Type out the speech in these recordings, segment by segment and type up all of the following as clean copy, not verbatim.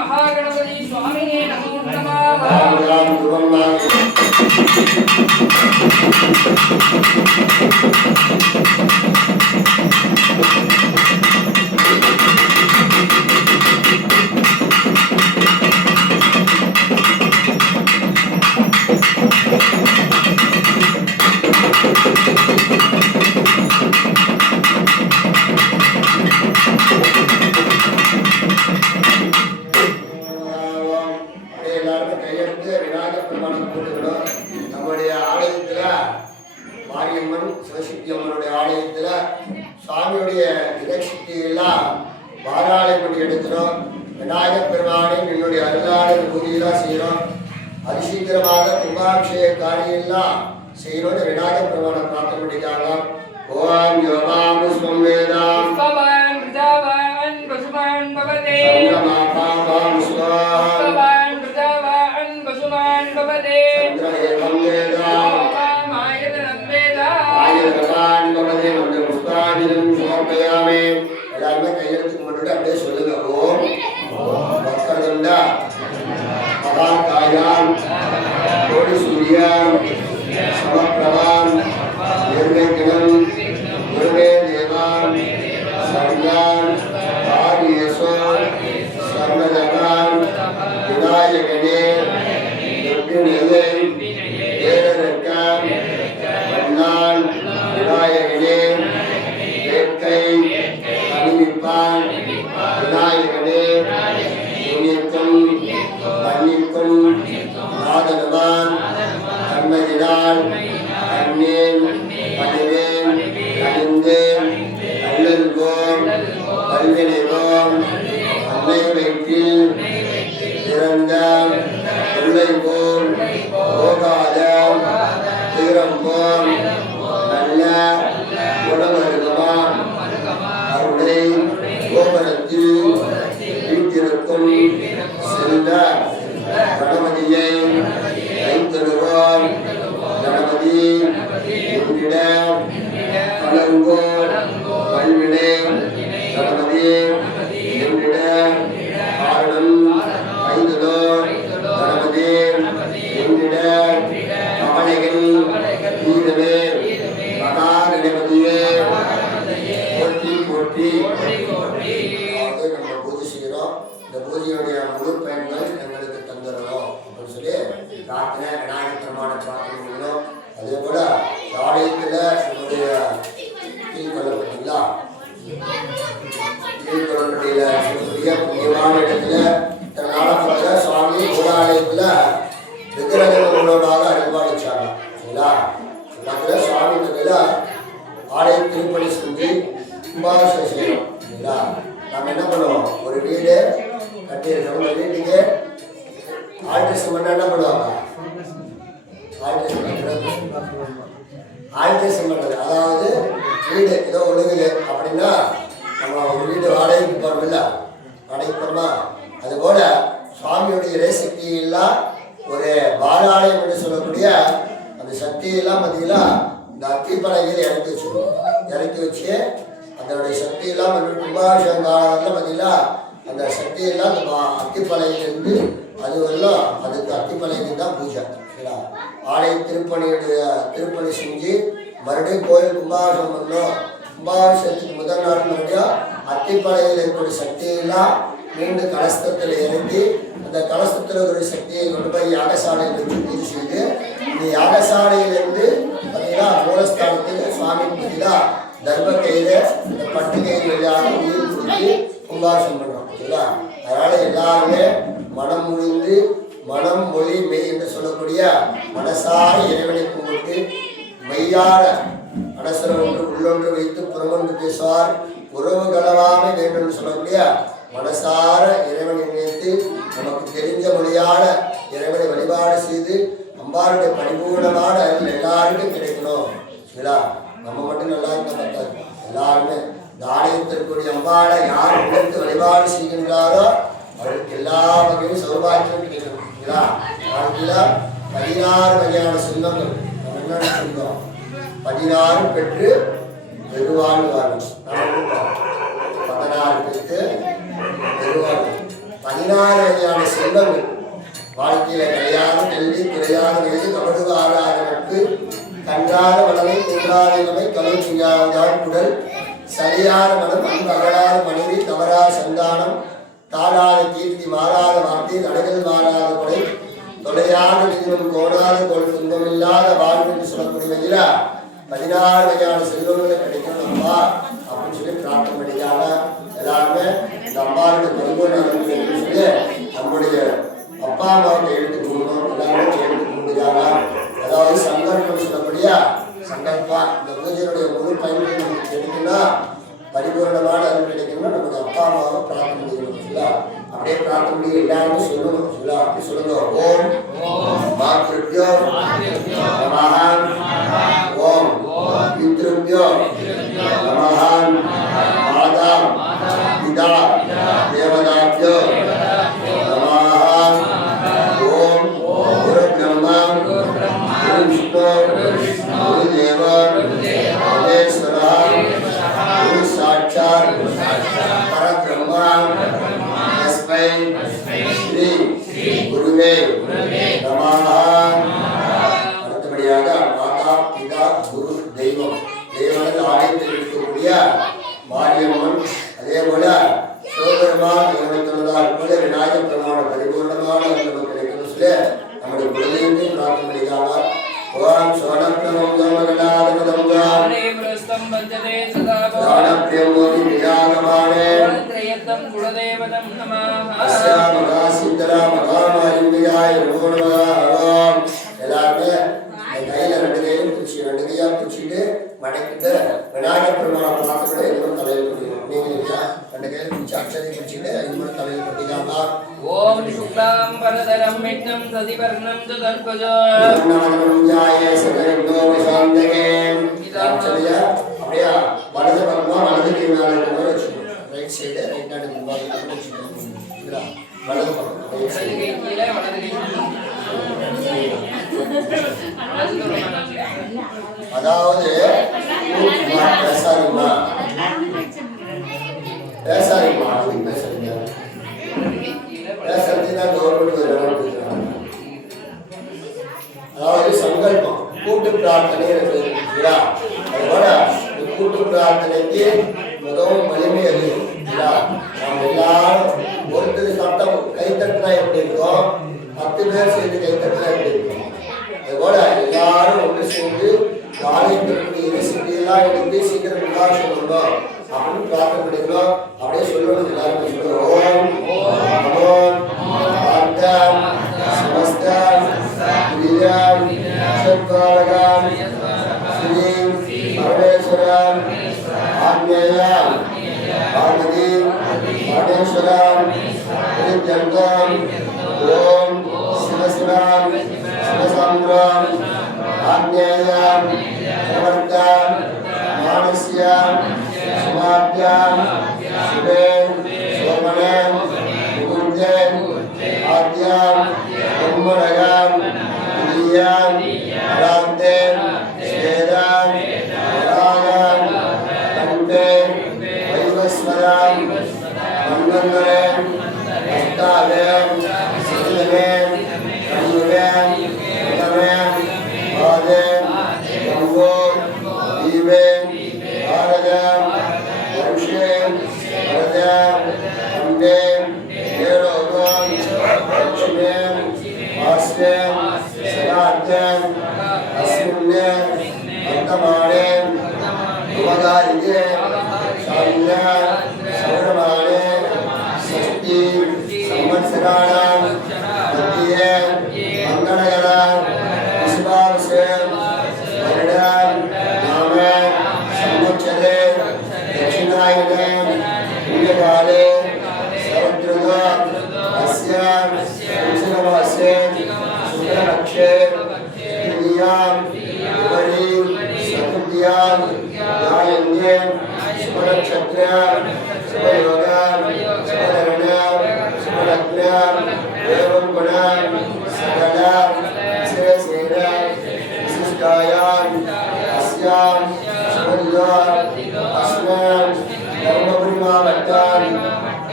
महागणपति स्वामी नमो नमः। நம்முடைய கீழ்கொள்ளப்பட்டீங்களா? கீழ்கொள்ளப்பட்டியில சொல்லக்கூடிய முக்கியமான இடத்துல நாளப்பட்ட சுவாமி மூலாலயத்துல விக்கிரகங்களோடாக அருள்பாடிச்சாங்க. சரிங்களா? பக்கத்தில் சுவாமி பக்கத்தில் ஆலய திருப்பணி செஞ்சு கும்பாபிஷேகம் செய்யணும். சரிங்களா? நம்ம என்ன பண்ணுவோம்? ஒரு வீடு கட்டியிருக்கோம். அந்த வீட்டுக்கு ஆல்ட்ரேஷன் பண்ண என்ன பண்ணுவாங்க? ஆல்ட்ரேஷன் பண்ணுறது, அதாவது வீடு ஏதோ ஒழுகுது அப்படின்னா நம்ம ஒரு வீடு வாடகைக்கு போகிறோம்ல, வாடகைக்கு போகிறோமா? அதுபோல் சுவாமியுடைய இறை சக்தியெல்லாம் ஒரு பாலாலயம் என்று சொல்லக்கூடிய அந்த சக்தியெல்லாம் பார்த்தீங்கன்னா இந்த அத்திப்பலகையில் இறக்கி வச்சு அதனுடைய சக்தியெல்லாம் கும்பாபிஷேகம் காலத்தில் பார்த்தீங்கன்னா அந்த சக்தியெல்லாம் அந்த அத்திப்பலகையிலிருந்து அது வரலாம். அதுக்கு அத்திப்பலகைக்கு தான் பூஜை. சரிங்களா? ஆலய திருப்பணி செஞ்சு மறுபடியும் கோயில் கும்பாபிஷேகம் பண்ணோம். கும்பாபிஷேகத்துக்கு முதல் நாள் மறுபடியும் அத்திப்பலகையில் இருக்கக்கூடிய சக்தியெல்லாம் மீண்டும் கலசத்தில் இறங்கி அந்த கலசத்தில் ஒரு சக்தியை கொண்டு போய் யாகசாலையில் வச்சு பூஜை செய்து இந்த யாகசாலையிலிருந்து பார்த்தீங்கன்னா மூலஸ்தானத்துக்கு சுவாமி பார்த்தீங்கன்னா தர்ம கையில் இந்த பட்டு கையில் எல்லாரும் உயிர் கொடுத்து கும்பாபிஷேகம் பண்ணுறோம். சரிங்களா? அதனால எல்லாருமே மனம் முடிந்து மனம் மொழி மெய் என்று சொல்லக்கூடிய மனசார இறைவனை கும்பிட்டு மெய்யார மனசுல ஒன்று உள்ளொன்று வைத்து புறமொன்று பேசுவார் உறவு கலவாமை வேண்டும் என்று சொல்லக்கூடிய மனசார இறைவனை நினைத்து நமக்கு தெரிஞ்ச மொழியான இறைவனை வழிபாடு செய்து அம்பாருடைய பரிபூர்ணமான அருள் எல்லாருக்கும் கிடைக்கணும். சரிங்களா? நம்ம மட்டும் நல்லா இருக்க மாட்டாரு. எல்லாருமே இந்த ஆலயத்திற்குரிய அம்பாளை யார் உழைத்து வழிபாடு செய்கின்றாரோ அவருக்கு எல்லா வகையும் சௌபாக்கியம் கிடைக்கணும். சரிங்களா? வாழ்க்கையில 16 வகையான செல்வங்கள் நம்ம என்ன சொல்றோம்? 16 பெற்று வெகுவாழ்வு வாழும். 16 பெற்று வெகுவாழ்வு 16 வகையான செல்வங்கள் வாழ்க்கையில கிடையாத நெல்லி கிடையாத வயது கபடு ஆறாத நட்பு கன்றாத மனமை தின்றாத இளமை கலை செய்யாதான் குடல் சரியான மனம் அன்பு அகலாத மனைவி தவறாத சந்தானம் தாளாத கீர்த்தி மாறாத வார்த்தை நடைகள் மாறாத கொடை தொலையாத நிதியம் கோடாத கொள் துன்பமில்லாத வாழ்வு என்று சொல்லக்கூடியவங்கள 16 வகையான செல்வங்களை கிடைக்கணும்ப்பா அப்படின்னு சொல்லி பிரார்த்தனை பண்ணிக்காம எல்லாருமே இந்த அம்மாவுடைய பரிபூர்ணம் சொல்லி நம்முடைய அப்பா அம்மாவுக்கு எழுத்து கொடுக்கணும். எல்லாருமே எழுத்து கொடுக்குறாங்க. அதாவது சங்கல்பம் சொல்லப்படியா சங்கல்பா இந்த பூஜையுடைய முழு பயன்கள் எடுக்குன்னா பரிபூர்ணமான அருள் கிடைக்கணும்னா நமக்கு அப்பா அம்மாவை பிரார்த்தனை பண்ணிக்கணும். சரிங்களா? அப்படியே பிரார்த்தனை பண்ணி எல்லாருமே சொல்லணும். சரிங்களா? அப்படி சொல்லுங்க. ஓம் மாத்ருப்யோ நமஹ ஓம் பித்ருப்யோ நமஹ மாதா பிதா தேவதாப்யோ நமஹ ஓம் குரு பிரம்மா குரு விஷ்ணு குரு தேவ மகேஸ்வரா குரு சாட்சாத் பரபிரம்மா தஸ்மை ஸ்ரீ குருவே நமஹ. அடுத்தபடியாக மாதா பிதா குரு தெய்வம் தேவனது ஆலயத்தில் இருக்கக்கூடிய மாரியம்மன் அதே போல சிவபெருமான் நியமித்துள்ளதால் போல விநாயகர் பெருமான பரிபூர்ணமான நமக்கு கிடைக்கணும் சொல்லி நம்முடைய குழந்தையும் பிரார்த்தனை பண்ணிக்காம ஓம் சோனப்பிரமம் சோமகலாதமதம் பிரியமோதி பிரியாகமானே குலதேவதம் நமஹ மகா சிந்தரா மகாமாரியாய ஓம். எல்லாருமே கையில 2 கையிலும் பிடிச்சி 2 கையா பிடிச்சிட்டு மடக்கிட்டு விநாயகர் பெருமானை பார்த்து கூட எதுவும் தலையில் கொட்டிக்கணும். நீங்க 2 கையில பிடிச்சி அக்ஷதை பிடிச்சிட்டு எதுவும் தலையில் கொட்டிக்காம ஓம் சுக்லாம் பரதரம் விக்னம் சதிவர்ணம் சதுர்புஜோ ஜாய சகரிந்தோ விசாந்தகே. அக்ஷதையா அப்படியே வலது பக்கமா வலது கை மேல இருக்கிற மாதிரி வச்சுக்கணும். ரைட் சைடு ரைட் ஹேண்ட் முன்னாடி வச்சுக்கணும். சரிங்களா? வலது பக்கம் ரைட் சைடு கீழே வலது கை. அதாவது பேசாதீங்கம்மா பேசுறதுன்னா கவர்மெண்ட். அதாவது சங்கல்பம் கூட்டு பிரார்த்தனை இருக்குங்களா? அதோட கூட்டு பிரார்த்தனைக்கு மிகவும் வலிமை அதிகம். நாம் எல்லாரும் ஒருத்தர் சத்தம் கைத்தட்டினா எப்படி இருக்கும், 10 பேர் சேர்ந்து கைத்தட்டினா எப்படி இருக்கும், அதுபோல எல்லாரும் ஒன்று சேர்ந்து ஆலயத்திற்கு எல்லாம் எடுத்து சீக்கிரம் விகாசம் பண்ணணும் அப்படின்னு பிரார்த்தனை பண்ணிக்கணும். அப்படியே சொல்லணும். எல்லாருமே சொல்லுவோம். ஓம் நமோ ஆர்த்தம் சமஸ்தம் வித்யாம் சத்காரகம் ஸ்ரீம் பரமேஸ்வரம் ஆக்ஞேயம் பார்வதி பரமேஸ்வரம் நித்யந்தம் ஓம் சிவசிவம் சிவசமுத்திரம் ஆக்ஞேயம் பிரவர்த்தம் மானஸ்யம் சமாப்யம் சுபே சோமனம் முகுந்தம் ஆத்யம் பிரம்மணகம் திரியம் அராந்தம் ஸ்வேதம் வராகம் கண்டம் வைவஸ்வரம் மன்வந்தரம் அஷ்டாவம் சதவம் கலியுகம் யுகம் ஆதம் கங்கோம் தீவம் பாரதம் வருஷம் வரதம் கண்டம் ஏரோகம் லட்சுமம் ஆஸ்வம் சகார்த்தம் அஸ்மின்னம் வர்த்தமானம் உபகாரியம் சாந்திரம் சௌரமானம் சஷ்டி சம்வத்சராணாம் மத்தியே மங்களகரம் விசுவாவசம் வருடம் நாம சம்வத்சரே தட்சிணாயனம் புண்ணியகாலே சரத்ருதம் அஸ்யாம் உத்சவமாசம் சுக்லபக்ஷே திரியாம் உபரி சதுர்த்தியாம் ஞாயன்யம் சுபநக்ஷத்ரம் சுபயோகம் சுபதரணம் சுபலக்னம் ஏவம் குணம் சகலம் விசேஷேணம் விசிஷ்டாயாம் அஸ்யாம் சுபரியாம் அஸ்மான் தர்மபுரி மாவட்டம்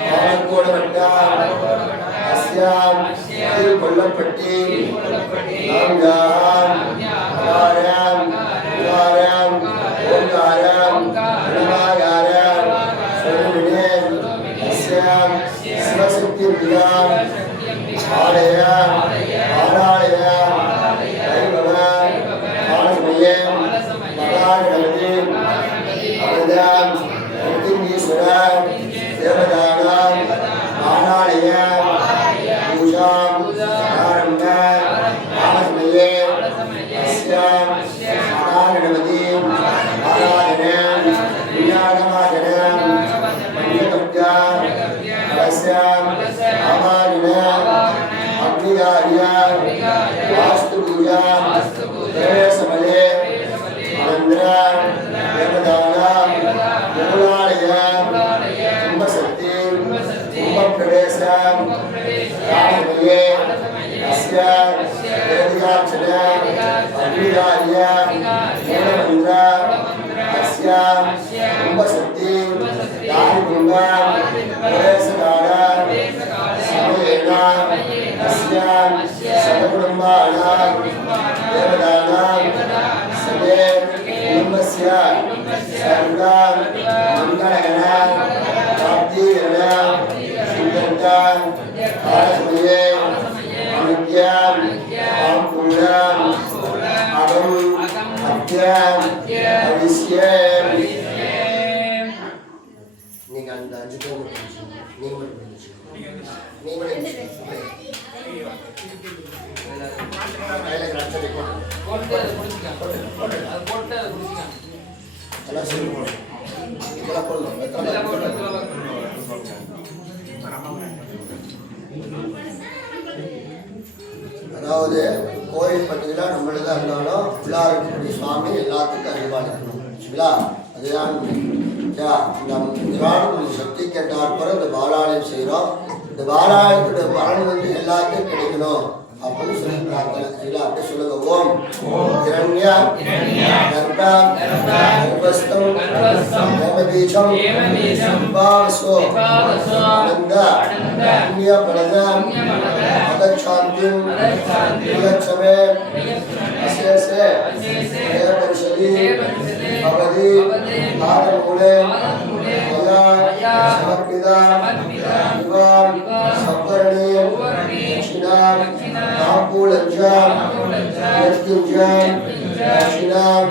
பாலக்கோடு வட்டம் அஸ்யாம் கொல்லப்பட்டி நான்காம் அகாரம் உகாரம் ஓங்காரம் பிரணவாகாரம் சொல்லுவினேன் அஸ்யாம் சிவசக்தி பிதாம் ஆலயம் ஆராலயம் வைபவம் ஆனமயம் மகாகணபதி அவதாம் ஈஸ்வரம் தேவதானம் ஆனாலயம் பூஜாம் ஆரம்பம் ஆனமயே அஸ்யாம் மகாகணபதி ஆராதனம் விஞ்ஞானமாதனம் மஞ்சகப்ஜாம் அலஸ்யாம் ஆவாரிணம் அக்னியாரியம் வாஸ்து பூஜாம் தேவசமலே மந்திரம் தேவதானம் மூலாலயம் கும்பசக்தி கும்பப்பிரவேசம் ராமமயே அஸ்யாம் வேதிகாட்சணம் அக்னியாரியம் மூலமந்திரம் அஸ்யாம் கும்பசக்தி யாரிகும்பம் பிரவேசகாலம் சமயேனாம் அஸ்யாம் சமகுடும்பானாம் தேவதானாம் சமே குடும்பஸ்ய சர்வம் மங்களகணம் பிராப்திகரணம் சுந்தரம் காலசமயே அனுக்யம் ஆம்பூலம் அகம் அத்தியம் அவிஷ்யம். நீங்க அந்த 5 பேர் மட்டும் நீங்க மட்டும் நீங்க அதாவது கோயில் பார்த்தீங்கன்னா நம்மளுக்கு இருந்தாலும் உள்ளாரக்கூடிய சுவாமி எல்லாத்துக்கும் அறிவாளிக்கணும் சரிங்களா. அதுதான் இந்த சக்தி கேட்டாற்போற இந்த பாலாலயம் செய்கிறோம். இந்த பாலாலயத்துடைய பலன் வந்து எல்லாத்துக்கும் கிடைக்கணும் அப்படின்னு சொல்லி பிரார்த்தனை சரிங்களா. அப்படியே சொல்லுங்க. ஓம் ஹிரண்யா கர்ப்பம் கர்ப்பஸ்தம் தேவபீஜம் விபாவசோ ஆனந்த புண்ணிய பலதம் மதச்சாந்திம் யோகச்சமே அசேசே தேவபரிஷதி பவதி பாதமூலே மயா சமர்ப்பிதம் விவாம் சப்தரணீயம் தட்சிணாம் தாம்பூலஞ்சம் யத்கிஞ்சம் தட்சிணாம்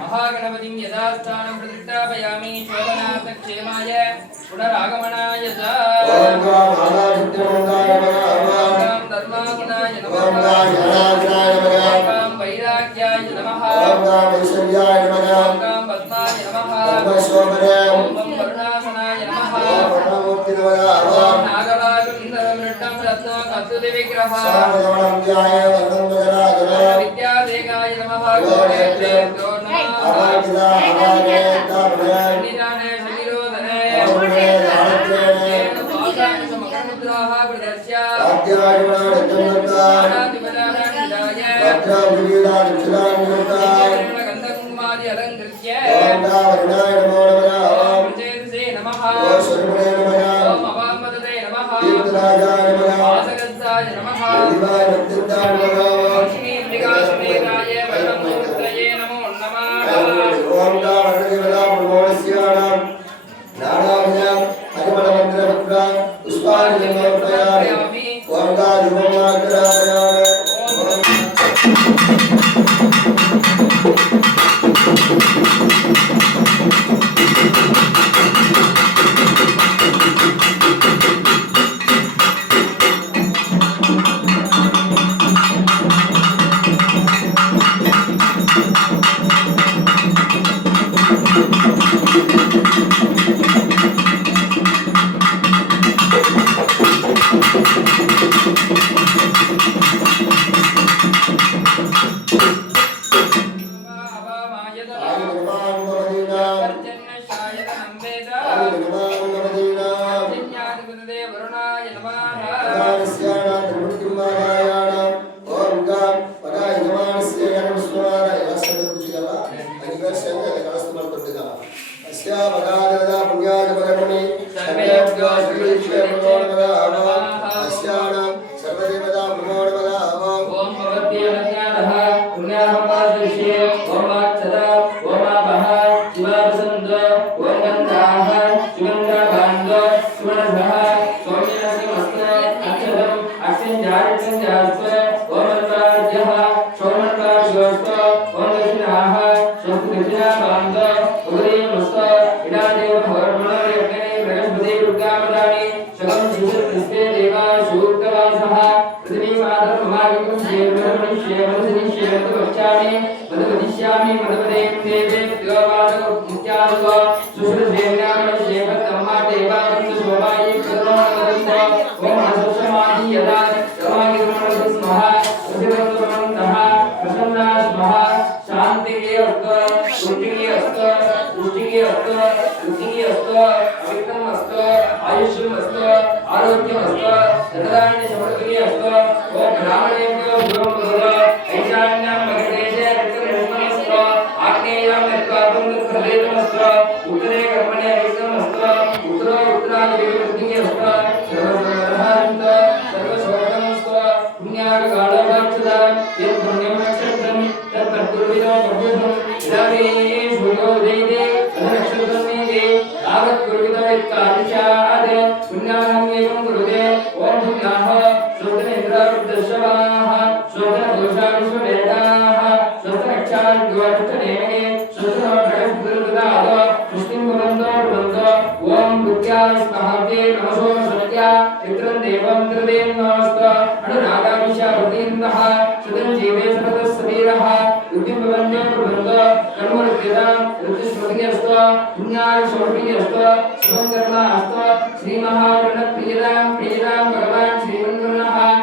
महागणपतिं यथास्थानं प्रतिष्ठापयामि शोभनार्थक्षेमाय पुनरागमनाय च ओम धर्मागुणाय नमः ओम वैराग्याय नमः ओम पद्माय नमः ओम वरुणासनाय नमः ओम नागवागुंधरमृष्टं रत्नो कस्तुति विग्रह विद्यादेगाय नमः श्री महागणप्रियराम भगवान श्रीमन्मनः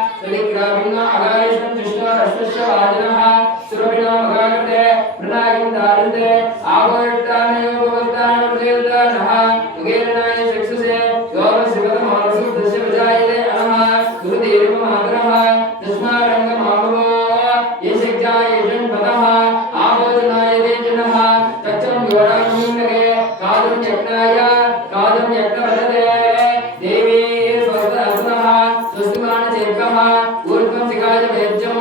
तस्मारङ्गमाभवो येषज्जायेषन् पदः आभोजनाय देजनः तच्चं योरामिन्दगे कादं यज्ञवदते देवी सर्वदर्शनः स्वस्तिमानचेकः ऊर्ध्वं सिकाय वेद्यं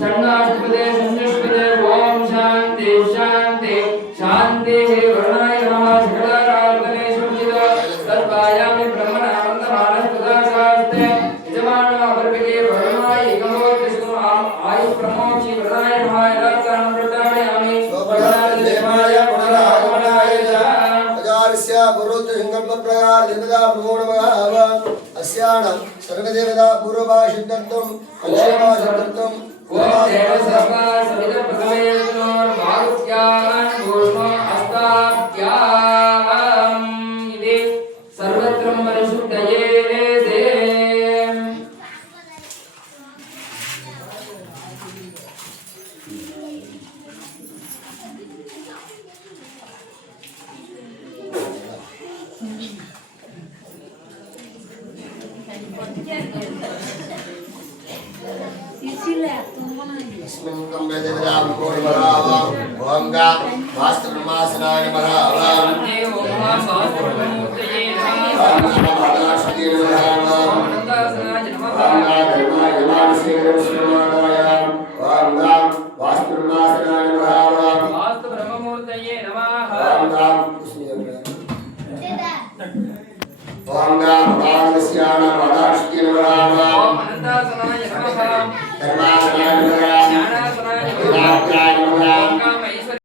षण्णाष्टपदे षण्णष्टपदे ॐ शान्ति शान्ति शान्तिः वर्णाय नमः सकलाराधने शुचितो तद्वायामि ब्रह्मणानन्दमानस्तुदाशास्ते यजमानो अपर्पिके वर्णाय एकमोत्तिष्ठो आयुः प्रमोक्षि वर्णाय नमः यदाचारणं प्रदापयामि देवाय पुनरागमनाय च अजारस्य पूर्वोत्तरसङ्कल्पप्रकार देवता नमो नमः अस्याणां सर्वदेवता पूर्वभाषितत्वं पश्चिमभाषितत्वं ॐ देव सर्वा सविता प्रथमे नोर्भागुत्यान् भूष्मो अस्ताभ्याम् इति सर्वत्र परिशुद्धये ते अस्मिन् कम्बे देवता पूर्वभाव ओम गां वास्तु ब्रह्मासनाय नमः देव ओम शास्त्रमूर्तये नमः ओम महादाश्री नमः आनन्दासनाय नमः ओम धर्माय नमः ओम गां वास्तु ब्रह्मासनाय नमः वास्तु ब्रह्ममूर्तये नमः ओम गां ओम गां महादाश्री नमः ओम अनन्तासनाय नमः धर्मासनाय नमः ज्ञानासनाय नमः विराज्याय